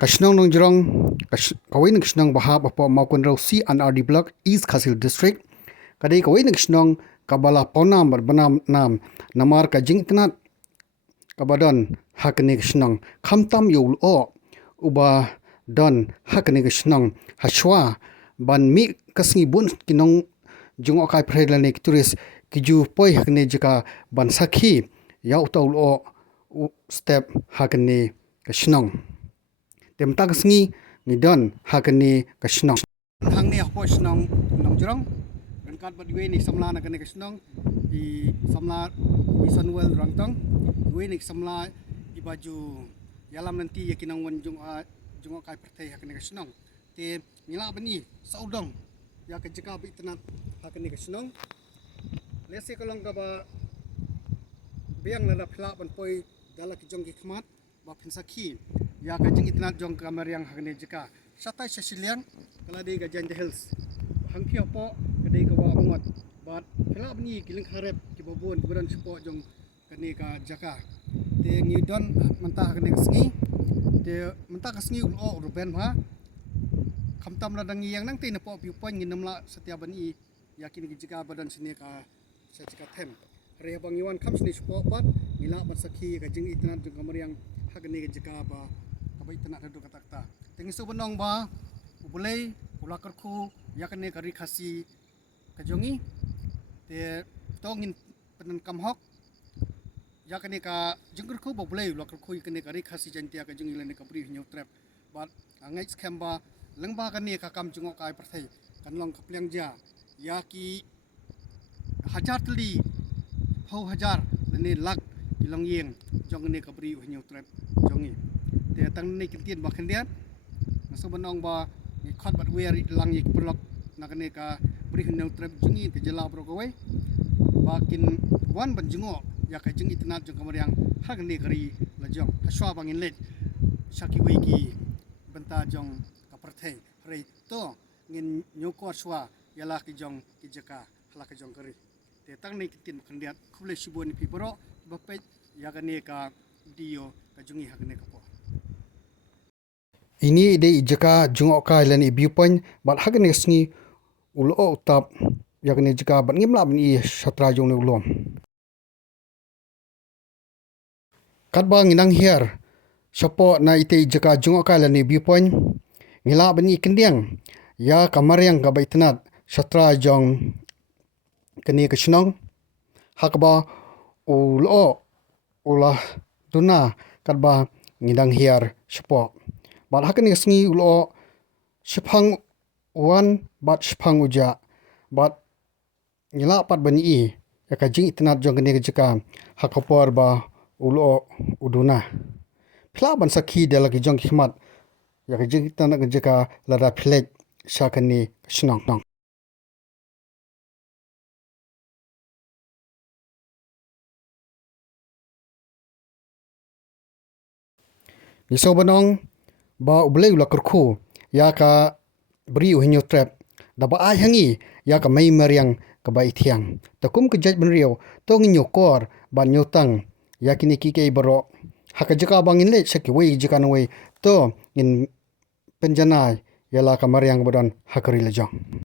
Kashnong nong jirong kawin kashnong bahab apo maukun rau CNRD Block East Khasil District. Kadai kawin kashnong kabala ponam berbenam nam namar kajing tenat kabadon hakni kashnong khamtam yul o uba don hakni kashnong hashwa ban mi kasngi bun kinong jungo kai prelani turis kiju poi hakni jika ban sakhi yau taul o step hakni kashnong tem tak sngi midon hakani kasnong hang ni apo snong nong jrong kan kat bad we ni samla na kan kasnong di samla Misanwell rangtong we ni samla di baju yalam nanti yakinang wan jung kai pertai hakani kasnong te nila bani saudong ya ka jika bi tenat hakani kasnong lese kolong ka ba biang na phla ban poi dala ki jong ki khmat ba phinsakhi ya kajing itnat jong kamar yang hakne jika satai sesilian kala de gajan the hills hangpi opo kadai ka wa ngot bat phela bni kiling kharep ki bobon buran spo jong kane ka jaka te ngi don manta hakne sngi te manta ka sngi ulo ruben ha khamtam la dangi yang nang te na po piu pon ngi namla satya bani yakin ki jika badan sine ka sa jika them re bang iwan kham sni spo pat mila masakhi kajing itnat jong kamar yang hakne jika ba kabai tenak redu katakta tengi so benong ba ubulei ulakar khu yakne kari khasi kajongi te tongin penen kamhok yakne ka jengkur khu ubulei ulakar khu yakne kari khasi jantia kajongi lene kapri nyu trap bat angai skamba lengba kane ka kam jungo kai perthai kanlong kaplyang ja yaki hajar tli phau hajar lene lak ilong yeng jongne kapri nyu trap jongi te tang ni kintin ba khandian naso banong ba ni khat bat wer lang yik prolok nakane ka bri hnew trap jungi te jela bro ko wai bakin wan ban jungo ya ka jungi tinat jong kamariang hagni gari la jong haswa bangin let shaki wai ki banta jong ka perthai rei to ngin nyoko swa yala ki jong ki jaka hala ka jong gari te tang ni kintin khandiat khule shiboni pi bro ba pe ya ka ne ka dio ka jungi hagne ka po ini ide jaka jungok kai len viewpoint bat hakne sngi ulo utap yakne jaka bat ngimla bni satra jong ne ulom katba nginang hier sopo na ite jaka jungok kai len viewpoint ngila bni kendiang ya kamar yang gabai tenat satra jong kene kesnong hakba ulo ulah tuna katba ngidang hier sopo bat hakni sngi ulo shphang wan bat shphang uja bat ngila pat bani i yaka jing itnat jong kene jika hakopor ba ulo uduna phla ban sakhi de lagi jong khmat yaka jing itnat jika lada phlek shakani snong nong niso banong ba ublei ulakar khu ya ka bri uhinyo trap da ba ai hangi ya ka mai mariang ka bai thiang takum ke jaj benrio to nginyo kor ban nyotang ya kini ki ke baro haka jaka bangin le seki wei jika no wei to in penjanai ya la ka mariang bodon hakari le jong